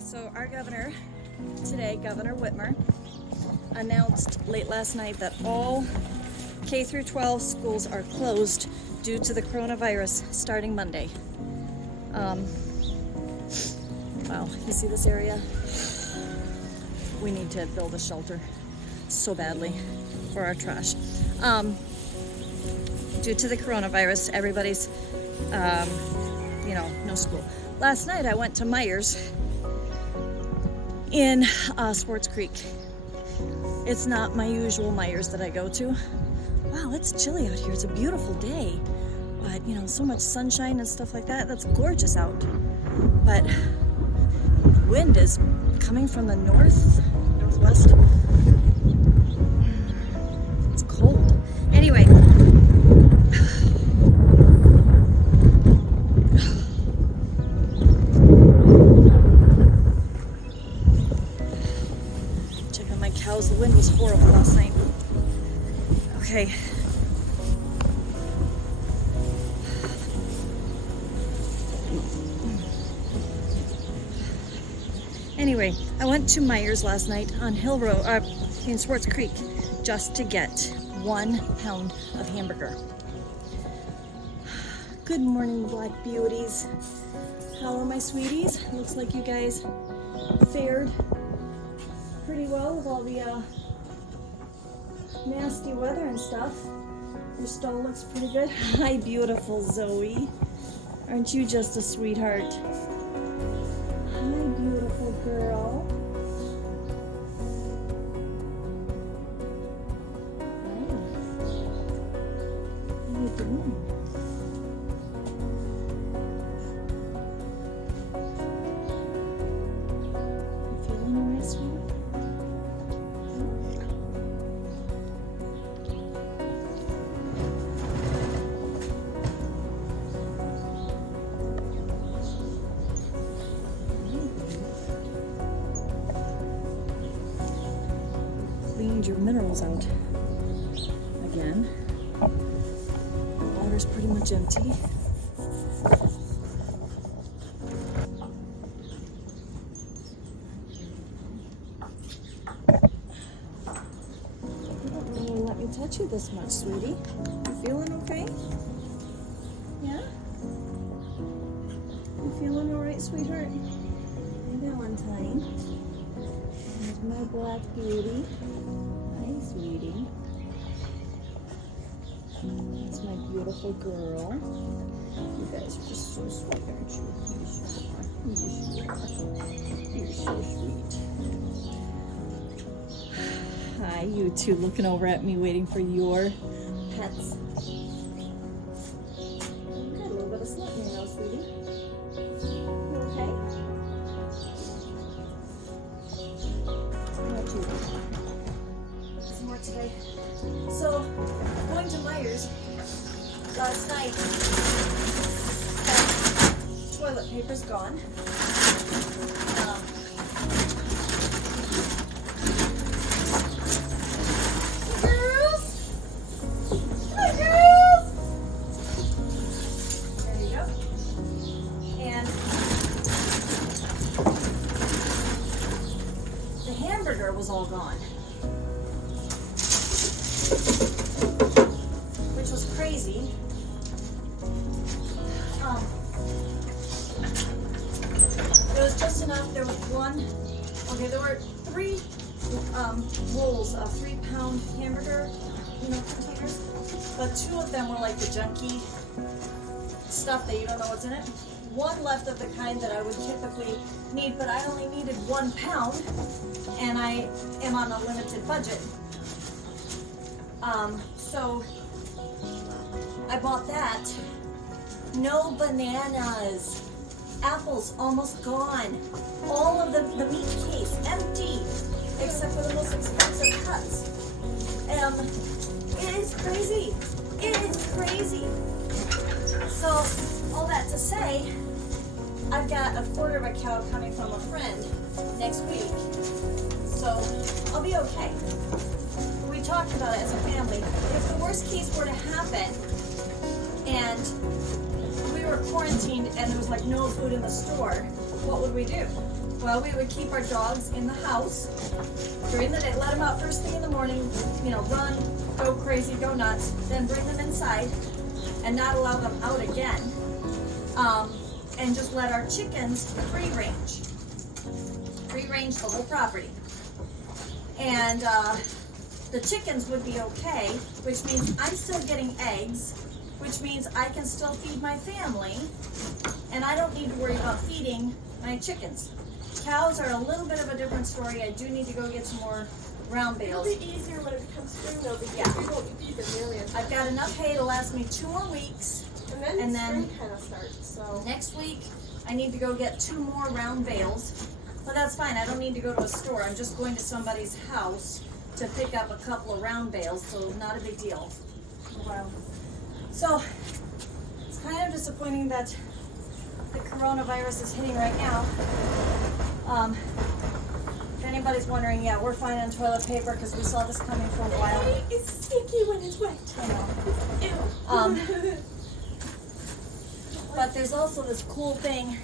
So our governor today, Governor Whitmer, announced late last night that all K through 12 schools are closed due to the coronavirus starting Monday. Wow, you see this area? We need to build a shelter so badly for our trash. Due to the coronavirus, everybody's, no school. Last night I went to Myers in Sports Creek. It's not my usual Myers that I go to. Wow, it's chilly out here. It's a beautiful day, but so much sunshine and stuff like that. That's gorgeous out. But wind is coming from the northwest. It's cold. Anyway, check on my cows. The wind was horrible last night. Okay. Anyway, I went to Myers last night on Hill Road, in Swartz Creek, just to get 1 pound of hamburger. Good morning, Black Beauties. How are my sweeties? Looks like you guys fared pretty well with all the nasty weather and stuff. Your stall looks pretty good. Hi, beautiful Zoe. Aren't you just a sweetheart? Hi, beautiful girl. How are you doing? You feeling alright, sweetie? Cleaned your minerals out again. The water's pretty much empty. You don't really let me touch you this much, sweetie. You feeling okay? Yeah? You feeling alright, sweetheart? Hey, Valentine. There's my Black Beauty. Hi, sweetie. That's my beautiful girl. You guys are just so sweet, aren't you? Yes, you are. Yes, you are. You're so sweet. Hi, you two looking over at me, waiting for your pets. You got a little bit of snot in your nose, sweetie. You okay? Some more today. So, going to Myers last night, toilet paper's gone. Girls! Hi, girls! There you go. And the hamburger was all gone, which was crazy. There was just enough. There was there were 3 rolls of 3-pound hamburger, containers, but 2 of them were like the junky stuff that you don't know what's in it. 1 left of the kind that I would typically need, but I only needed 1 pound, and I am on a limited budget. So I bought that. No bananas. Apples almost gone. All of the meat case empty, except for the most expensive cuts. It is crazy. It is crazy. So all that to say, I've got a quarter of a cow coming from a friend next week, so I'll be okay. We talked about it as a family. If the worst case were to happen and we were quarantined and there was like no food in the store, what would we do? Well, we would keep our dogs in the house during the day, let them out first thing in the morning, you know, run, go crazy, go nuts, then bring them inside and not allow them out again. And just let our chickens free range the whole property. And the chickens would be okay, which means I'm still getting eggs, which means I can still feed my family, and I don't need to worry about feeding my chickens. Cows are a little bit of a different story. I do need to go get some more round bales. It'll be easier when it becomes spring though, because we won't feed them nearly as much. I've got enough hay to last me 2 more weeks. And then spring kind of starts, so. Next week, I need to go get 2 more round bales. But that's fine, I don't need to go to a store. I'm just going to somebody's house to pick up a couple of round bales, so not a big deal. Wow. So, it's kind of disappointing that the coronavirus is hitting right now. If anybody's wondering, yeah, we're fine on toilet paper because we saw this coming for a while. It's sticky when it's wet. I know. Ew. But there's also this cool thing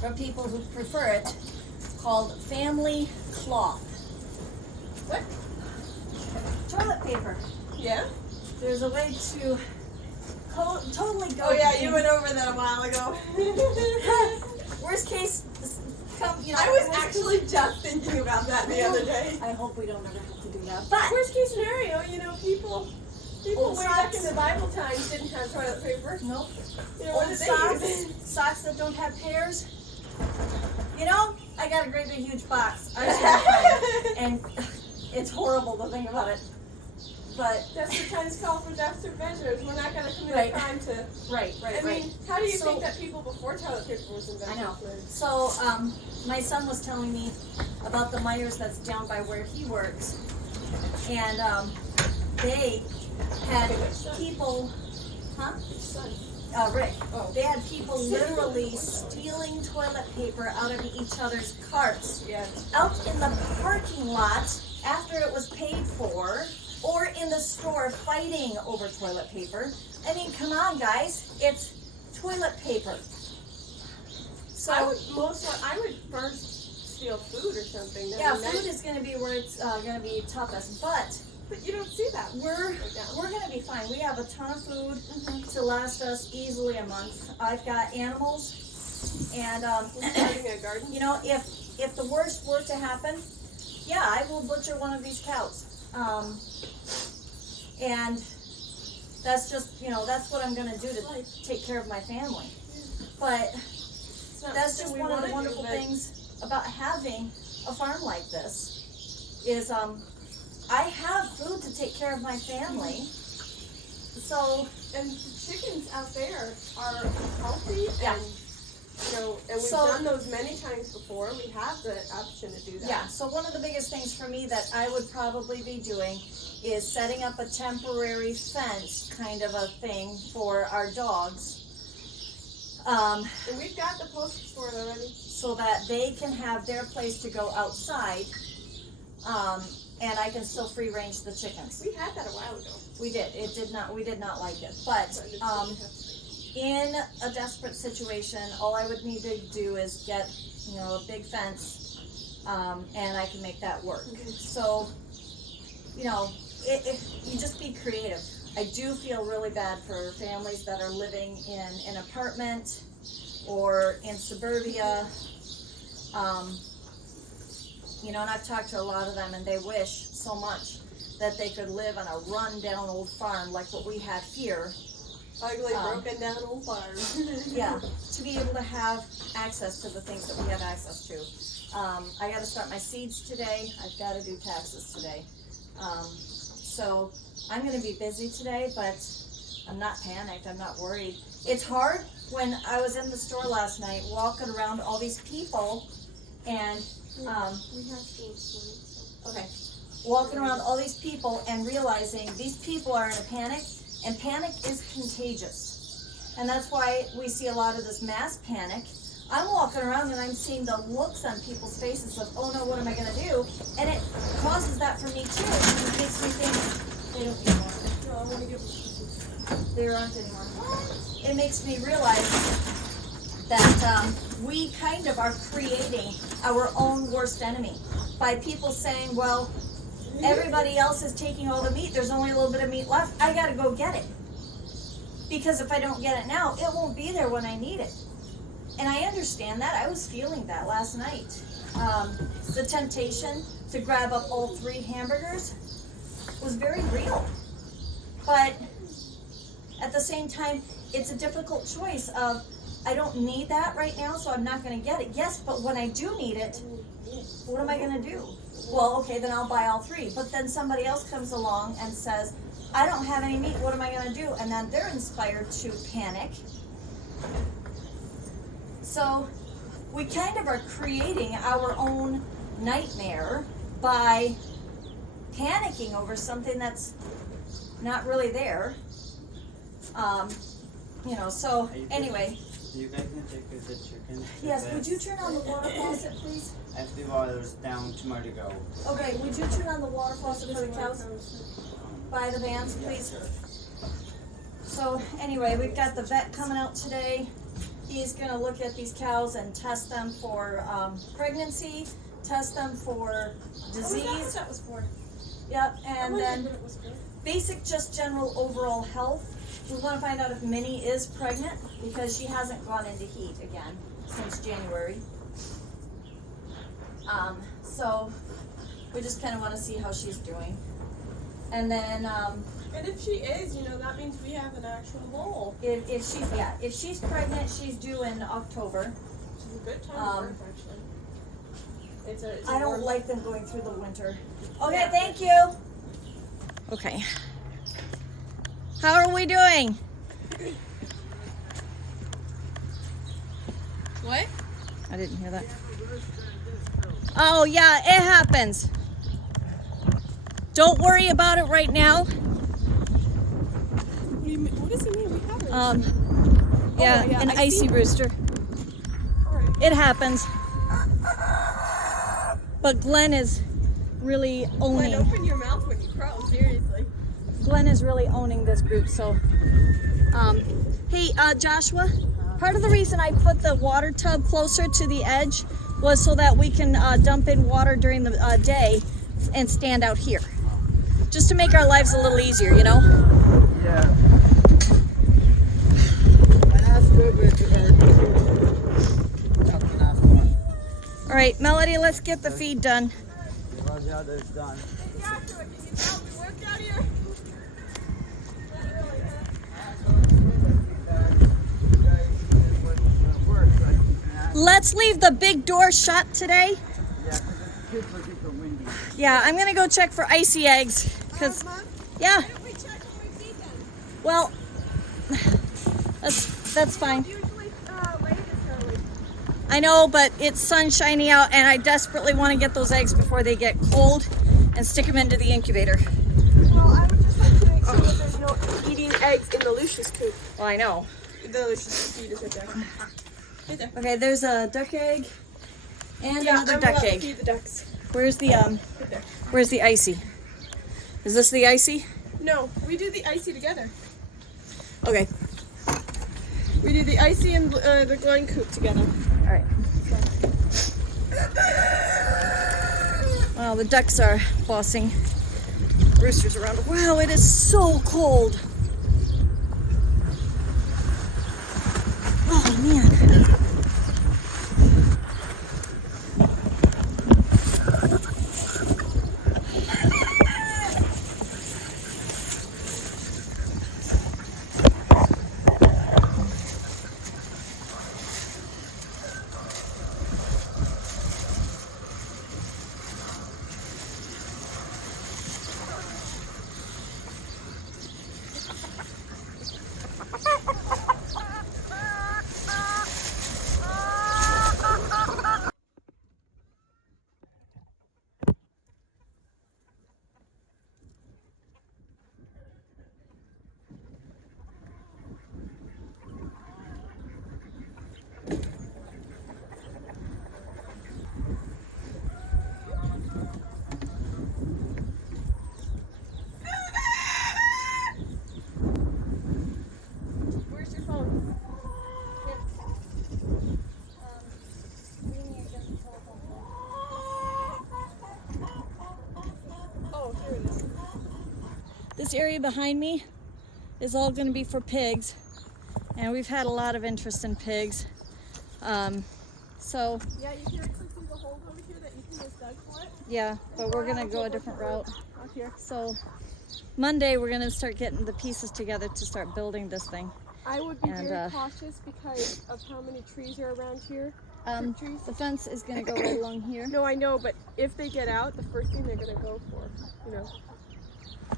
for people who prefer it called family cloth. What? Toilet paper. Yeah? There's a way to totally go. Oh yeah, you went over that a while ago. Worst case, you know. I was actually just thinking about that the other day. I hope we don't ever have to do that. But Worst case scenario, you know, people Old way back socks. in the Bible times didn't have toilet paper. nope. You know, what Old did they socks, use? socks that don't have pairs. You know, I got a great big huge box. I was gonna find, and it's horrible to think about it. But Desperate times call for desperate measures. We're not going to commit Right. a crime to. right. I mean, how do you So- think that people before toilet paper was invented? I know. would? So, my son was telling me about the Myers that's down by where he works, and they had people, Son. Rick. Oh. They had people literally stealing toilet paper out of each other's carts Yeah. out in the parking lot after it was paid for, or in the store fighting over toilet paper. I mean, come on, guys, it's toilet paper. So I would first steal food or something. yeah, I mean, food is going to be where it's going to be toughest, but But you don't see that. we're now. going to be fine. We have a ton of food to last us easily a month. I've got animals, and We're starting a garden. you know, if the worst were to happen, yeah, I will butcher one of these cows. And that's just, you know, that's what I'm going to do to take care of my family. But It's not that's something just we one of the wanna do, wonderful but things about having a farm like this is I have food to take care of my family. So And the chickens out there are healthy Yeah. and, you know, and we've So- done those many times before. We have the option to do that. yeah, so one of the biggest things for me that I would probably be doing is setting up a temporary fence kind of a thing for our dogs. And we've got the posts for it already. So that they can have their place to go outside, and I can still free range the chickens. We had that a while ago. We did. We did not like it, but But it's gonna have to be. in a desperate situation, all I would need to do is get, you know, a big fence, and I can make that work. So, you know, you just be creative. I do feel really bad for families that are living in an apartment or in suburbia. You know, and I've talked to a lot of them, and they wish so much that they could live on a run-down old farm like what we have here. Ugly, broken down old farm. Yeah, to be able to have access to the things that we have access to. I got to start my seeds today. I've got to do taxes today. So I'm going to be busy today, but I'm not panicked. I'm not worried. It's hard when I was in the store last night walking around all these people and, We have school this morning, okay, walking around all these people and realizing these people are in a panic, and panic is contagious. And that's why we see a lot of this mass panic. I'm walking around and I'm seeing the looks on people's faces of, oh no, what am I going to do? And it causes that for me too. It makes me think, they don't need more. so. No, I want to give them. There aren't anymore. It makes me realize that we kind of are creating our own worst enemy by people saying, well, everybody else is taking all the meat, there's only a little bit of meat left, I gotta go get it. Because if I don't get it now, it won't be there when I need it. And I understand that. I was feeling that last night. The temptation to grab up all 3 hamburgers was very real. But at the same time, it's a difficult choice of, I don't need that right now, so I'm not going to get it. Yes, but when I do need it, what am I going to do? Well, okay, then I'll buy all 3. But then somebody else comes along and says, I don't have any meat, what am I going to do? And then they're inspired to panic. So we kind of are creating our own nightmare by panicking over something that's not really there. So anyway. You guys can take the chicken. Yes, would you turn on the water faucet, please? As the water's down, too much to go. Okay, would you turn on the water faucet for the cows? By the vans, please. So anyway, we've got the vet coming out today. He's going to look at these cows and test them for pregnancy, test them for disease. Oh, that's what that was for. Yep, and then basic just general overall health. We want to find out if Minnie is pregnant because she hasn't gone into heat again since January. So we just kind of want to see how she's doing. And then and if she is, that means we have an actual mole. if she's pregnant, she's due in October. Which is a good time to birth, actually. It's I don't like them going through the winter. Okay, thank you. Okay. How are we doing? What? I didn't hear that. Oh yeah, it happens. Don't worry about it right now. What does it mean? We have it. Yeah, an icy rooster. Right. It happens. But Glenn is really owning. Glenn, open your mouth when you crow, seriously. Glenn is really owning this group, so. Hey, Joshua, part of the reason I put the water tub closer to the edge was so that we can dump in water during the day and stand out here. Just to make our lives a little easier, Yeah. All right, Melody, let's get the feed done. Done. Let's leave the big door shut today. Yeah, because the kids looking for windy. Yeah, I'm gonna go check for icy eggs. Cause, yeah. Why don't we check when we feed them? Well, that's fine. Usually rain this early. I know, but it's sun shining out, and I desperately want to get those eggs before they get cold, and stick them into the incubator. Well, I would just like to make sure that there's no eating eggs in the Lucius coop. Well, I know. The Lucius feed is right there. Right there. Okay, there's a duck egg and Yeah, another I'm duck allowed to egg. feed the ducks. Where's the Right there. Where's the icy? Is this the icy? No, we do the icy together. Okay. We do the icy and the Glen coop together. All right. Well, the ducks are bossing roosters around. Wow, it is so cold. Oh man. This area behind me is all going to be for pigs, and we've had a lot of interest in pigs. So Yeah, you can actually see the hole over here that you can just dug for it. yeah, but we're going to go a different route. Out here. So Monday we're going to start getting the pieces together to start building this thing. I would be And, very cautious because of how many trees are around here. Trees. The fence is going to go right along here. No, I know, but if they get out, the first thing they're gonna go for, you know,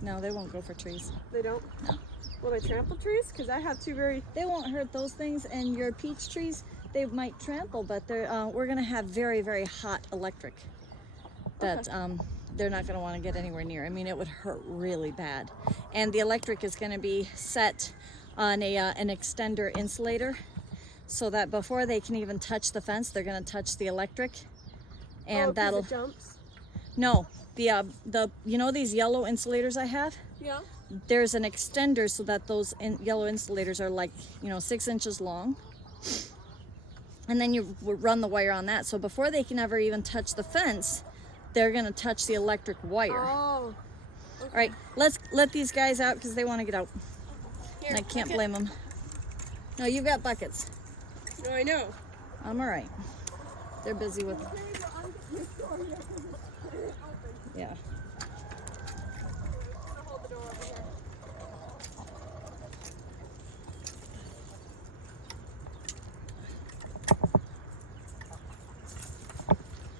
No, they won't go for trees. they don't. Will they trample trees? Because I have two very. They won't hurt those things, and your peach trees, they might trample, but we're going to have very, very hot electric that they're not going to want to get anywhere near. I mean, it would hurt really bad. And the electric is going to be set on an extender insulator, so that before they can even touch the fence, they're going to touch the electric, and 'Cause that'll it jumps. no the you know these yellow insulators I have. Yeah. There's an extender so that those yellow insulators are like 6 inches long, and then you run the wire on that. So before they can ever even touch the fence, they're going to touch the electric wire. Oh. All right, let's let these guys out because they want to get out. Here, And I can't okay. blame them. No, you've got buckets. No, I know. I'm all right. They're busy with. Yeah. Hold the door over here.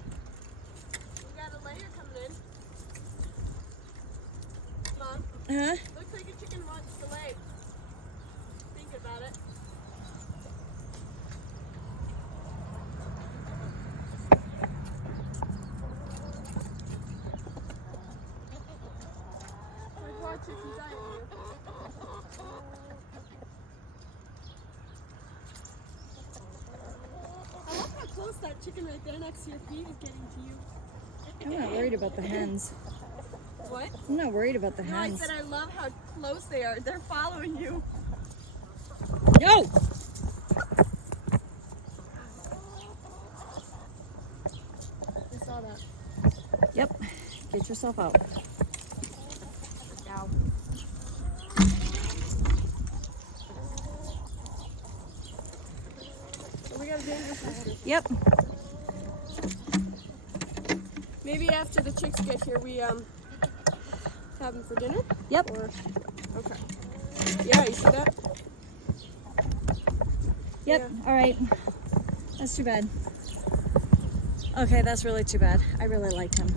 We got a layer coming in. Mom, Huh? looks like a chicken wants to lay. Think about it. Like, watch it, he's eyeing you. I love how close that chicken right there next to your feet is getting to you. I'm not worried about the hens. What? I'm not worried about the No, I hens. said I love how close they are. They're following you. No! I saw that. Yep. Get yourself out. Ow. We got a dangerous rooster. Yep. Maybe after the chicks get here, we have them for dinner. Yep. Or okay. Yeah, you see that? Yep. Yeah. All right. That's too bad. Okay, that's really too bad. I really like him.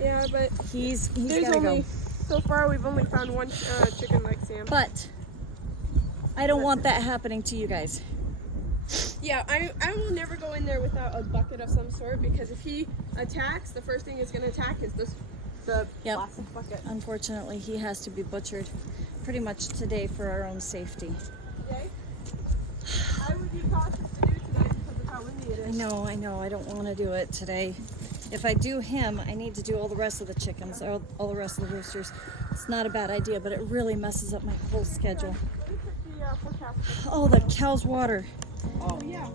Yeah, but He's there's gotta only go. so far we've only found one chicken like Sam. But I don't want that happening to you guys. Yeah, I will never go in there without a bucket of some sort because if he attacks, the first thing he's gonna attack is the Yep. plastic bucket. Unfortunately, he has to be butchered pretty much today for our own safety. Okay. I would be cautious to do tonight because of how windy it is. I know. I don't want to do it today. If I do him, I need to do all the rest of the chickens, or all the rest of the roosters. It's not a bad idea, but it really messes up my whole schedule. Let me check the forecast. Oh, the cow's water. Oh yeah.